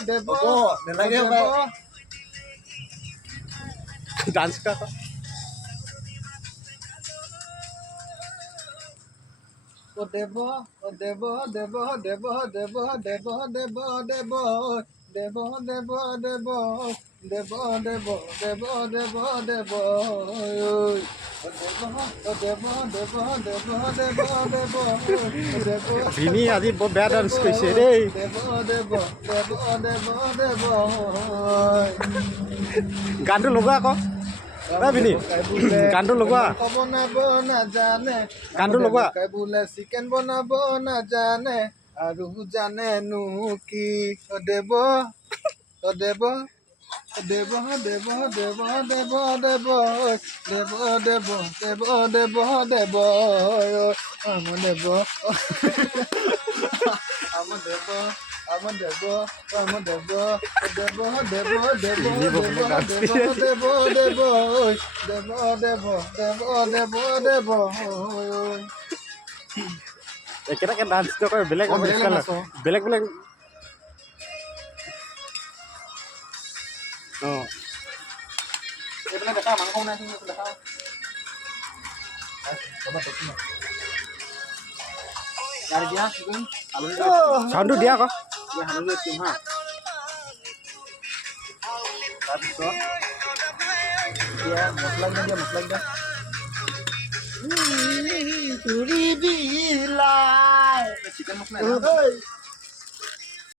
দেব নেলাগে ডান্স কৰা ও দেব ও দেব দেব দেব দেব দেব দেব দেব দেব দেব দেব দেব দেব দেব দেব দেব ভিনি আজি বৰ বেয়া ডান্স কৰিছে দেই গানটো লগোৱা আকৌ ভিনি গানটো লগোৱা বনাব নাজানে গানটো লগোৱা বোলে চিকেন বনাব নাজানে আৰু জানেনো কি দেব দেব দেব দেব দেব দেব দেব দেব দেব দেব দেব দেব আম দেব আম দেব আম দেব আম দেব দেব দেব দেব দেব দেব দেব দেব দেব দেব দেব দেব একেটাকে ডান্স নকৰে বেলেগ বেলেগ বেলেগ অঁ এইফালে দেখা মাংস বনাইছোঁ দেখা দিয়া চাউণ্ডটো দিয়া আকৌ হালধি দিম হা তাৰপিছত এতিয়া মছলাকেইটা চিকেন মছলা